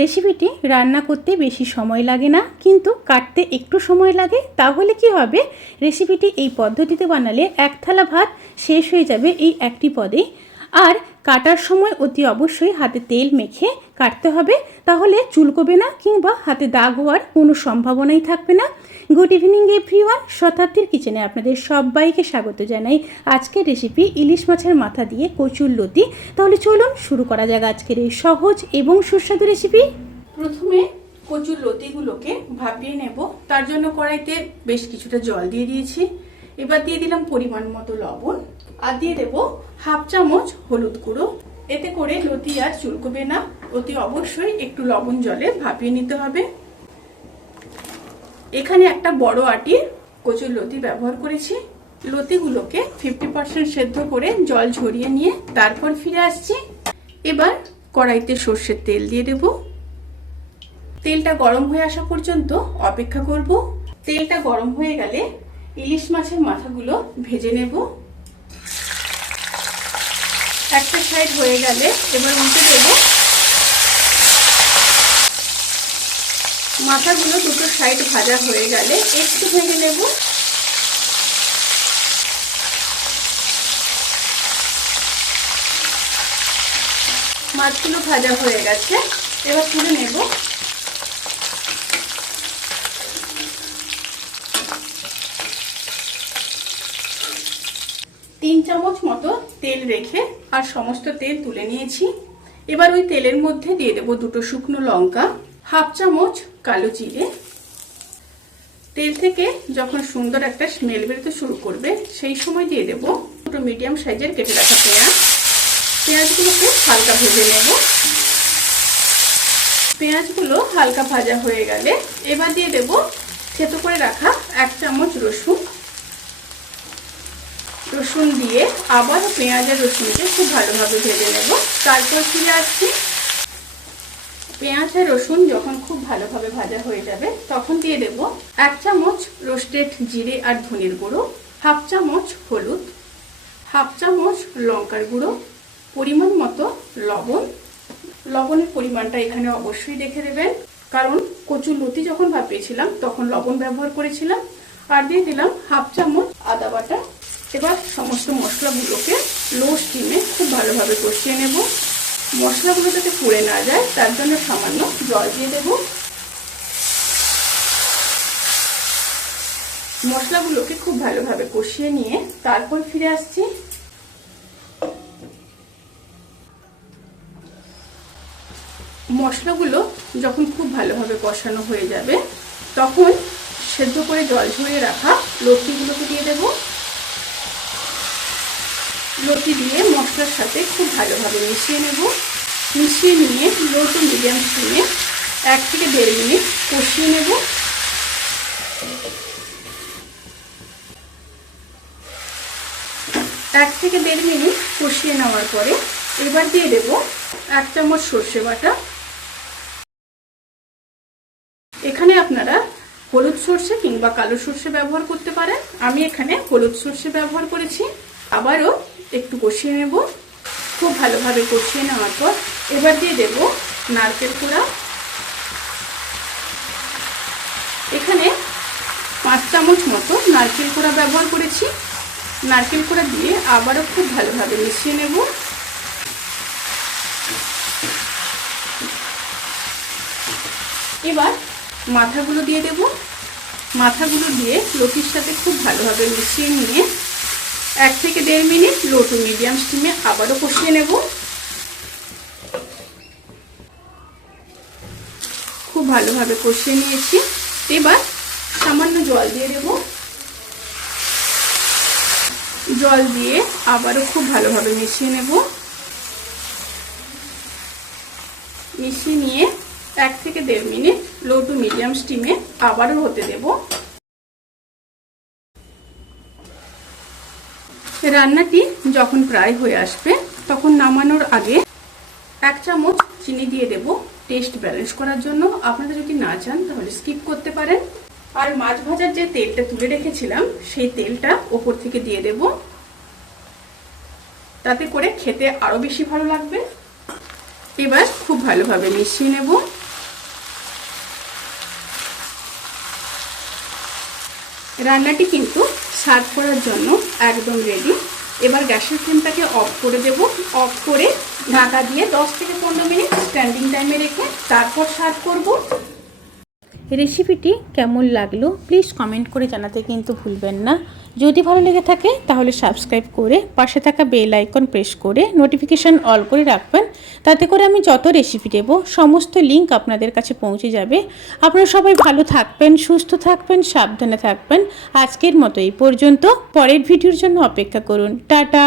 রেসিপিটি রান্না করতে বেশি সময় লাগে না, কিন্তু কাটতে একটু সময় লাগে। তাহলে কি হবে, রেসিপিটি এই পদ্ধতিতে বানালে এক থালা ভাত শেষ হয়ে যাবে এই একটি পদে। আর কাটার সময় অতি অবশ্যই হাতে তেল মেখে কাটতে হবে, তাহলে চুলকবে না কিংবা হাতে দাগ হওয়ার কোনো সম্ভাবনাই থাকবে না। গুড ইভিনিং এভরিওয়ান, শতাব্দীর কিচেনে আপনাদের সবাইকে স্বাগত জানাই। আজকের রেসিপি ইলিশ মাছের মাথা দিয়ে কচুর লতি। তাহলে চলুন শুরু করা যাক আজকের এই সহজ এবং সুস্বাদু রেসিপি। প্রথমে কচুর লতিগুলোকে ভাপিয়ে নেব। তার জন্য কড়াইতে বেশ কিছুটা জল দিয়ে দিয়েছি। এবার দিয়ে দিলাম পরিমাণ মতো লবণ, আর দিয়ে দেব হাফ চামচ হলুদ গুঁড়ো। এতে করে লতি আর চুলকবে না। অতি অবশ্যই একটু লবণ জলে ভাপিয়ে নিতে হবে। এখানে একটা বড় আটির কচুর লতি ব্যবহার করেছি। লতিগুলোকে 50% সেদ্ধ করে জল ঝরিয়ে নিয়ে তারপর ফিরে আসছি। এবার কড়াইতে সর্ষের তেল দিয়ে দেব। তেলটা গরম হয়ে আসা পর্যন্ত অপেক্ষা করব। তেলটা গরম হয়ে গেলে ইলিশ মাছের মাথাগুলো ভেজে নেব। একটা সাইড হয়ে গেলে এবার উল্টে দেব। মাথাগুলো দুটো সাইড ভাজা হয়ে গেলে একটু ভেঙে নেব। মাছগুলো ভাজা হয়ে গেছে, এবার তুলে নেব। তিন চামচ মতো তেল রেখে আর সমস্ত তেল তুলে নিয়েছি। এবার ওই তেলের মধ্যে দিয়ে দেব দুটো শুকনো লঙ্কা, হাফ চামচ কালো জিরে। তেল থেকে যখন সুন্দর একটা স্মেল বেরোতে শুরু করবে সেই সময় দিয়ে দেব দুটো মিডিয়াম সাইজের কেটে রাখা পেঁয়াজ। পেঁয়াজগুলোকে হালকা ভেজে নেব। পেঁয়াজগুলো হালকা ভাজা হয়ে গেলে এবার দিয়ে দেব থেতো করে রাখা এক চামচ রসুন। রসুন দিয়ে আবার পেঁয়াজ আর রসুনকে খুব ভালোভাবে ভেজে নেব। তারপর ফিরে আসছি। পেঁয়াজ আর রসুন যখন খুব ভালোভাবে ভাজা হয়ে যাবে তখন দিয়ে দেব এক চামচ রোস্টেড জিরে আর ধনের গুঁড়ো, হাফ চামচ হলুদ, হাফ চামচ লঙ্কার গুঁড়ো, পরিমাণ মতো লবণ। লবণের পরিমাণটা এখানে অবশ্যই দেখে দেবেন, কারণ কচুর লতি যখন ভাপিয়েছিলাম তখন লবণ ব্যবহার করেছিলাম। আর দিয়ে দিলাম হাফ চামচ আদা বাটা। এবার সমস্ত মশলাগুলোকে লো স্টিমে খুব ভালোভাবে কষিয়ে নেব। মশলাগুলো যাতে পুড়ে না যায় তার জন্য সামান্য জল দিয়ে দেব। মশলাগুলোকে খুব ভালোভাবে কষিয়ে নিয়ে তারপর ফিরে আসছি। মশলাগুলো যখন খুব ভালোভাবে কষানো হয়ে যাবে তখন সেদ্ধ করে জল ঝরিয়ে রাখা লতিগুলোকে দিয়ে দেব। লতি দিয়ে মশলার সাথে খুব ভালোভাবে মিশিয়ে নেব। মিশিয়ে নিয়ে লো টু মিডিয়াম স্টিমে 1 থেকে 1.5 মিনিট কষিয়ে নেব। এক থেকে 1.5 মিনিট কষিয়ে নেওয়ার পরে এবার দিয়ে দেব 1 চামচ সর্ষে বাটা। এখানে আপনারা হলুদ সর্ষে কিংবা কালো সর্ষে ব্যবহার করতে পারেন। আমি এখানে হলুদ সর্ষে ব্যবহার করেছি। আবারও একটু কষিয়ে নেব। খুব ভালোভাবে কষিয়ে নেওয়ার পর এবার দিয়ে দেব নারকেল কোড়া। এখানে 5 চামচ মতো নারকেল কোড়া ব্যবহার করেছি। নারকেল কোড়া দিয়ে আবারও খুব ভালোভাবে মিশিয়ে নেব। এবার মাথাগুলো দিয়ে দেব। মাথাগুলো দিয়ে লতির সাথে খুব ভালোভাবে মিশিয়ে নিয়ে 1 থেকে 1.5 মিনিট লো টু মিডিয়াম স্টিমে আবারও কষিয়ে নেব। খুব ভালোভাবে কষিয়ে নিয়েছি। এবার সামান্য জল দিয়ে দেব। জল দিয়ে আবারও খুব ভালোভাবে মিশিয়ে নেব। মিশিয়ে নিয়ে 1 থেকে 1.5 মিনিট লো টু মিডিয়াম স্টিমে আবারও হতে দেব। রান্নাটি যখন প্রায় হয়ে আসবে তখন নামানোর আগে 1 চামচ চিনি দিয়ে দেব টেস্ট ব্যালেন্স করার জন্য। আপনারা যদি না চান তাহলে স্কিপ করতে পারেন। আর মাছ ভাজার যে তেলটা তুলে রেখেছিলাম সেই তেলটা ওপর থেকে দিয়ে দেব। তাতে করে খেতে আরো বেশি ভালো লাগবে। এবার খুব ভালোভাবে মিশিয়ে নেব। রান্নাটি কিন্তু সার্ভ করার জন্য একদম রেডি। এবার গ্যাসের ফ্লেমটাকে অফ করে দেব। অফ করে ঢাকা দিয়ে 10 থেকে 15 মিনিট স্ট্যান্ডিং টাইমে রেখে তারপর সার্ভ করব। রেসিপিটি কেমন লাগলো প্লিজ কমেন্ট করে জানাতে কিন্তু ভুলবেন না। যদি ভালো লেগে থাকে তাহলে সাবস্ক্রাইব করে পাশে থাকা বেল আইকন প্রেস করে নোটিফিকেশান অল করে রাখবেন। তাতে করে আমি যত রেসিপি দেব সমস্ত লিঙ্ক আপনাদের কাছে পৌঁছে যাবে। আপনারা সবাই ভালো থাকবেন, সুস্থ থাকবেন, সাবধানে থাকবেন। আজকের মতো এই পর্যন্ত। পরের ভিডিওর জন্য অপেক্ষা করুন। টাটা।